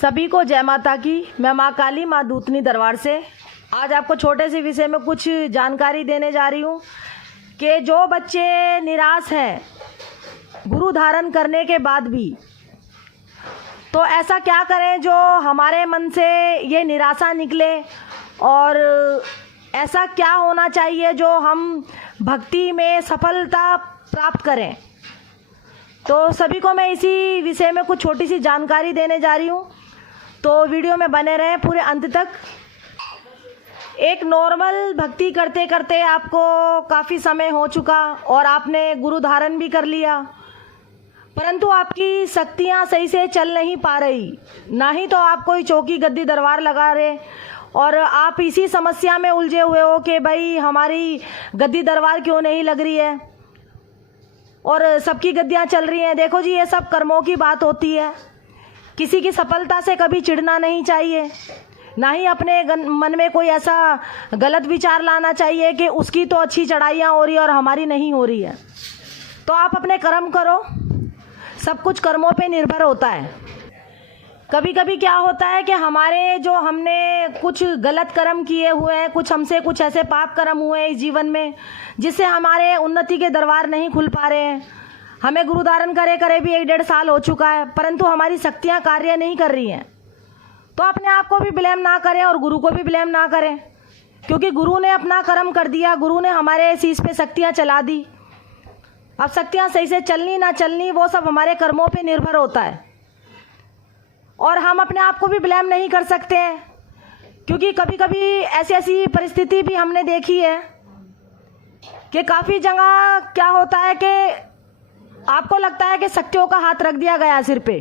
सभी को जय माता की। मैं माँ काली माँ दूतनी दरबार से आज आपको छोटे से विषय में कुछ जानकारी देने जा रही हूँ कि जो बच्चे निराश हैं गुरु धारण करने के बाद भी, तो ऐसा क्या करें जो हमारे मन से ये निराशा निकले, और ऐसा क्या होना चाहिए जो हम भक्ति में सफलता प्राप्त करें। तो सभी को मैं इसी विषय में कुछ छोटी सी जानकारी देने जा रही हूँ, तो वीडियो में बने रहें पूरे अंत तक। एक नॉर्मल भक्ति करते करते आपको काफ़ी समय हो चुका और आपने गुरु धारण भी कर लिया, परंतु आपकी शक्तियाँ सही से चल नहीं पा रही, ना ही तो आप कोई चौकी गद्दी दरबार लगा रहे, और आप इसी समस्या में उलझे हुए हो कि भाई हमारी गद्दी दरबार क्यों नहीं लग रही है और सबकी गद्दियाँ चल रही हैं। देखो जी, ये सब कर्मों की बात होती है। किसी की सफलता से कभी चिढ़ना नहीं चाहिए, ना ही अपने मन में कोई ऐसा गलत विचार लाना चाहिए कि उसकी तो अच्छी चढ़ाइयाँ हो रही है और हमारी नहीं हो रही है। तो आप अपने कर्म करो, सब कुछ कर्मों पे निर्भर होता है। कभी कभी क्या होता है कि हमारे जो हमने कुछ गलत कर्म किए हुए हैं, कुछ ऐसे पाप कर्म हुए हैं इस जीवन में जिससे हमारे उन्नति के दरबार नहीं खुल पा रहे हैं। हमें गुरु धारण करे भी 1-1.5 साल हो चुका है, परंतु हमारी शक्तियाँ कार्य नहीं कर रही हैं। तो अपने आप को भी ब्लेम ना करें और गुरु को भी ब्लेम ना करें, क्योंकि गुरु ने अपना कर्म कर दिया, गुरु ने हमारे शीश पे शक्तियाँ चला दी। अब शक्तियाँ सही से चलनी ना चलनी वो सब हमारे कर्मों पे निर्भर होता है, और हम अपने आप को भी ब्लेम नहीं कर सकते हैं, क्योंकि कभी कभी ऐसी परिस्थिति भी हमने देखी है कि काफ़ी जगह क्या होता है कि आपको लगता है कि शक्तियों का हाथ रख दिया गया सिर पे,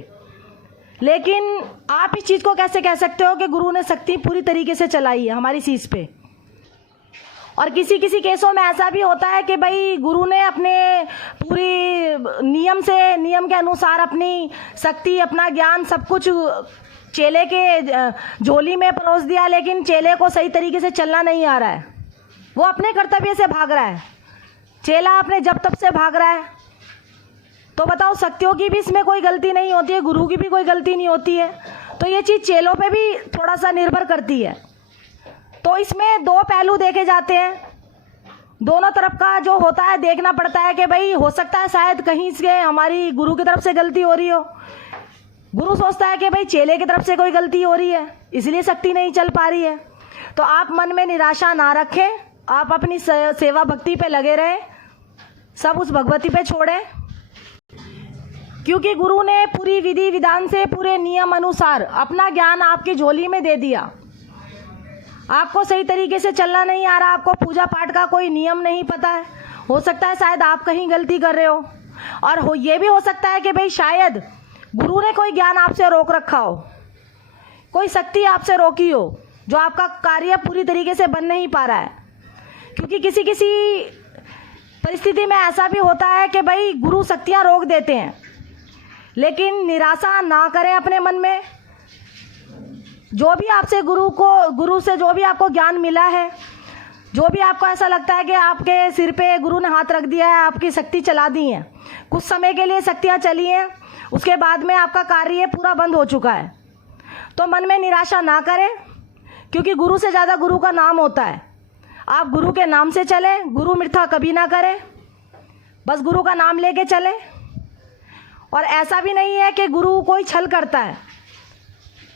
लेकिन आप इस चीज़ को कैसे कह सकते हो कि गुरु ने शक्ति पूरी तरीके से चलाई है हमारी शीश पे। और किसी केसों में ऐसा भी होता है कि भाई गुरु ने अपने पूरी नियम के अनुसार अपनी शक्ति, अपना ज्ञान सब कुछ चेले के झोली में परोस दिया, लेकिन चेले को सही तरीके से चलना नहीं आ रहा है, वो अपने कर्तव्य से भाग रहा है, चेला अपने जब तब से भाग रहा है। तो बताओ, शक्तियों की भी इसमें कोई गलती नहीं होती है, गुरु की भी कोई गलती नहीं होती है, तो ये चीज़ चेलों पे भी थोड़ा सा निर्भर करती है। तो इसमें दो पहलू देखे जाते हैं, दोनों तरफ का जो होता है देखना पड़ता है कि भाई हो सकता है शायद कहीं से हमारी गुरु की तरफ से गलती हो रही हो। गुरु सोचता है कि भाई चेले की तरफ से कोई गलती हो रही है, इसलिए शक्ति नहीं चल पा रही है। तो आप मन में निराशा ना रखें, आप अपनी सेवा भक्ति पे लगे रहें, सब उस भगवती पे छोड़ें, क्योंकि गुरु ने पूरी विधि विधान से पूरे नियम अनुसार अपना ज्ञान आपकी झोली में दे दिया। आपको सही तरीके से चलना नहीं आ रहा, आपको पूजा पाठ का कोई नियम नहीं पता है, हो सकता है शायद आप कहीं गलती कर रहे हो, और ये भी हो सकता है कि भाई शायद गुरु ने कोई ज्ञान आपसे रोक रखा हो, कोई शक्ति आपसे रोकी हो, जो आपका कार्य पूरी तरीके से बन नहीं पा रहा है। क्योंकि किसी परिस्थिति में ऐसा भी होता है कि भाई गुरु शक्तियाँ रोक देते हैं, लेकिन निराशा ना करें अपने मन में। जो भी आपसे गुरु से जो भी आपको ज्ञान मिला है, जो भी आपको ऐसा लगता है कि आपके सिर पे गुरु ने हाथ रख दिया है, आपकी शक्ति चला दी है, कुछ समय के लिए शक्तियाँ चली हैं, उसके बाद में आपका कार्य पूरा बंद हो चुका है, तो मन में निराशा ना करें, क्योंकि गुरु से ज़्यादा गुरु का नाम होता है। आप गुरु के नाम से चलें, गुरु मिथ्या कभी ना करें, बस गुरु का नाम लेके चलें। और ऐसा भी नहीं है कि गुरु कोई छल करता है,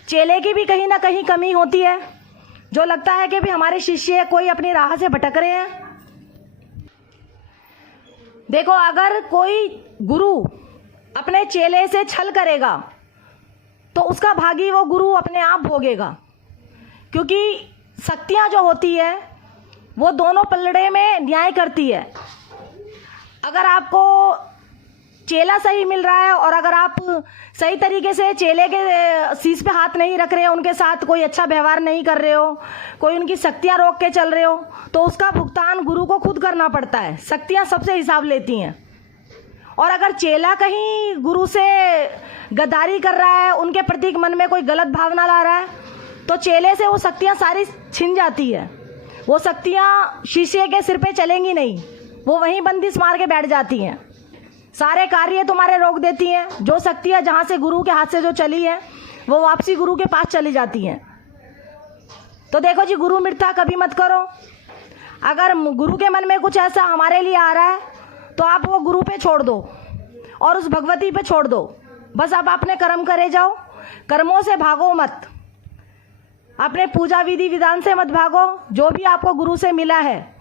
चेले की भी कहीं ना कहीं कमी होती है, जो लगता है कि भी हमारे शिष्य कोई अपनी राह से भटक रहे हैं। देखो, अगर कोई गुरु अपने चेले से छल करेगा तो उसका भागी वो गुरु अपने आप भोगेगा, क्योंकि शक्तियाँ जो होती है वो दोनों पलड़े में न्याय करती है। अगर आपको चेला सही मिल रहा है और अगर आप सही तरीके से चेले के शीश पे हाथ नहीं रख रहे हो, उनके साथ कोई अच्छा व्यवहार नहीं कर रहे हो, कोई उनकी शक्तियाँ रोक के चल रहे हो, तो उसका भुगतान गुरु को खुद करना पड़ता है। शक्तियाँ सबसे हिसाब लेती हैं। और अगर चेला कहीं गुरु से गद्दारी कर रहा है, उनके प्रति मन में कोई गलत भावना ला रहा है, तो चेले से वो शक्तियाँ सारी छिन जाती है। वो शक्तियाँ शिष्य के सिर पे चलेंगी नहीं, वो वहीं बंदिश मार के बैठ जाती हैं। सारे कार्य तुम्हारे रोक देती हैं। जो शक्तियाँ जहाँ से गुरु के हाथ से जो चली है वो वापसी गुरु के पास चली जाती हैं। तो देखो जी, गुरु मिथ्या कभी मत करो। अगर गुरु के मन में कुछ ऐसा हमारे लिए आ रहा है तो आप वो गुरु पे छोड़ दो और उस भगवती पे छोड़ दो। बस आप अपने कर्म करे जाओ, कर्मों से भागो मत, अपने पूजा विधि विधान से मत भागो। जो भी आपको गुरु से मिला है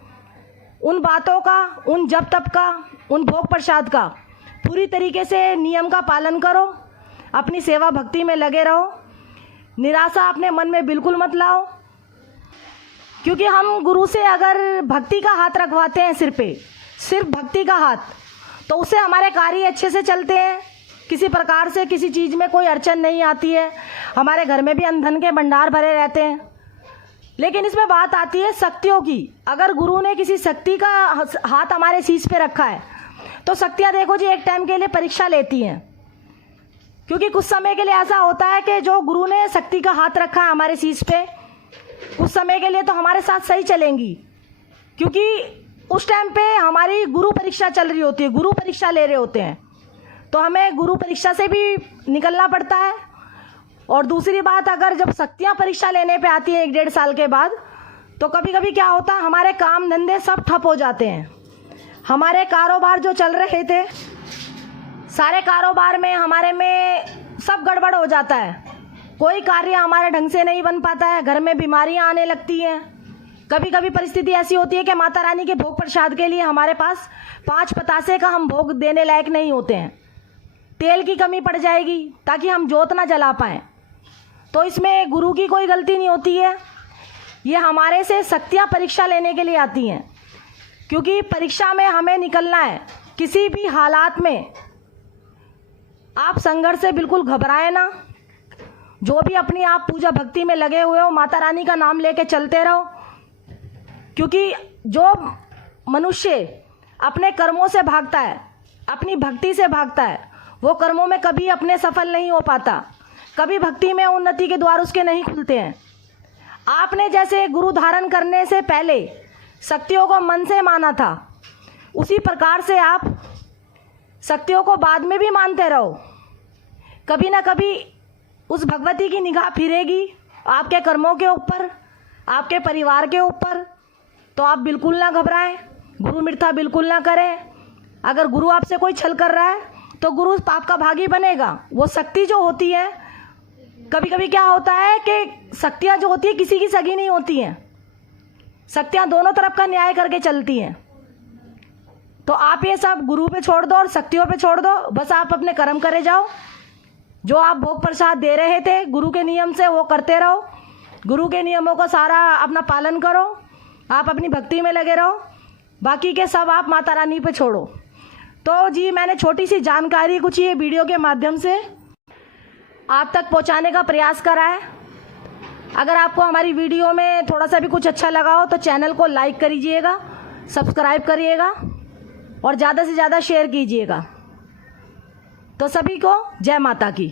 उन बातों का, उन जप तप का, उन भोग प्रसाद का पूरी तरीके से नियम का पालन करो। अपनी सेवा भक्ति में लगे रहो। निराशा अपने मन में बिल्कुल मत लाओ, क्योंकि हम गुरु से अगर भक्ति का हाथ रखवाते हैं सिर पे, सिर्फ भक्ति का हाथ, तो उससे हमारे कार्य अच्छे से चलते हैं। किसी प्रकार से किसी चीज़ में कोई अड़चन नहीं आती है। हमारे घर में भी धन के भंडार भरे रहते हैं। लेकिन इसमें बात आती है शक्तियों की। अगर गुरु ने किसी शक्ति का हाथ हमारे शीश पे रखा है तो शक्तियाँ देखो जी एक टाइम के लिए परीक्षा लेती हैं, क्योंकि कुछ समय के लिए ऐसा होता है कि जो गुरु ने शक्ति का हाथ रखा है हमारे शीश पे, कुछ समय के लिए तो हमारे साथ सही चलेंगी, क्योंकि उस टाइम पे हमारी गुरु परीक्षा चल रही होती है, गुरु परीक्षा ले रहे होते हैं। तो हमें गुरु परीक्षा से भी निकलना पड़ता है। और दूसरी बात, अगर जब शक्तियाँ परीक्षा लेने पे आती हैं 1-1.5 साल के बाद, तो कभी कभी क्या होता है, हमारे काम धंधे सब ठप हो जाते हैं। हमारे कारोबार जो चल रहे थे, सारे कारोबार में हमारे में सब गड़बड़ हो जाता है। कोई कार्य हमारे ढंग से नहीं बन पाता है। घर में बीमारियां आने लगती हैं। कभी कभी परिस्थिति ऐसी होती है कि माता रानी के भोग प्रसाद के लिए हमारे पास 5 पतासे का हम भोग देने लायक नहीं होते हैं। तेल की कमी पड़ जाएगी ताकि हम जोत ना जला पाएँ। तो इसमें गुरु की कोई गलती नहीं होती है। ये हमारे से शक्तियाँ परीक्षा लेने के लिए आती हैं, क्योंकि परीक्षा में हमें निकलना है। किसी भी हालात में आप संघर्ष से बिल्कुल घबराए ना। जो भी अपनी आप पूजा भक्ति में लगे हुए हो, माता रानी का नाम लेके चलते रहो, क्योंकि जो मनुष्य अपने कर्मों से भागता है, अपनी भक्ति से भागता है, वो कर्मों में कभी अपने सफल नहीं हो पाता। कभी भक्ति में उन्नति के द्वार उसके नहीं खुलते हैं। आपने जैसे गुरु धारण करने से पहले शक्तियों को मन से माना था, उसी प्रकार से आप शक्तियों को बाद में भी मानते रहो। कभी ना कभी उस भगवती की निगाह फिरेगी आपके कर्मों के ऊपर, आपके परिवार के ऊपर। तो आप बिल्कुल ना घबराएं, गुरु मिथ्या बिल्कुल ना करें। अगर गुरु आपसे कोई छल कर रहा है तो गुरु आपका भागी बनेगा। वो शक्ति जो होती है, कभी कभी क्या होता है कि शक्तियाँ जो होती है किसी की सगी नहीं होती हैं। शक्तियाँ दोनों तरफ का न्याय करके चलती हैं। तो आप ये सब गुरु पे छोड़ दो और शक्तियों पे छोड़ दो। बस आप अपने कर्म करे जाओ। जो आप भोग प्रसाद दे रहे थे गुरु के नियम से, वो करते रहो। गुरु के नियमों को सारा अपना पालन करो। आप अपनी भक्ति में लगे रहो। बाकी के सब आप माता रानी पे छोड़ो। तो जी, मैंने छोटी सी जानकारी कुछ ये वीडियो के माध्यम से आप तक पहुंचाने का प्रयास करा है। अगर आपको हमारी वीडियो में थोड़ा सा भी कुछ अच्छा लगा हो तो चैनल को लाइक करिएगा, सब्सक्राइब करिएगा और ज़्यादा से ज़्यादा शेयर कीजिएगा। तो सभी को जय माता की।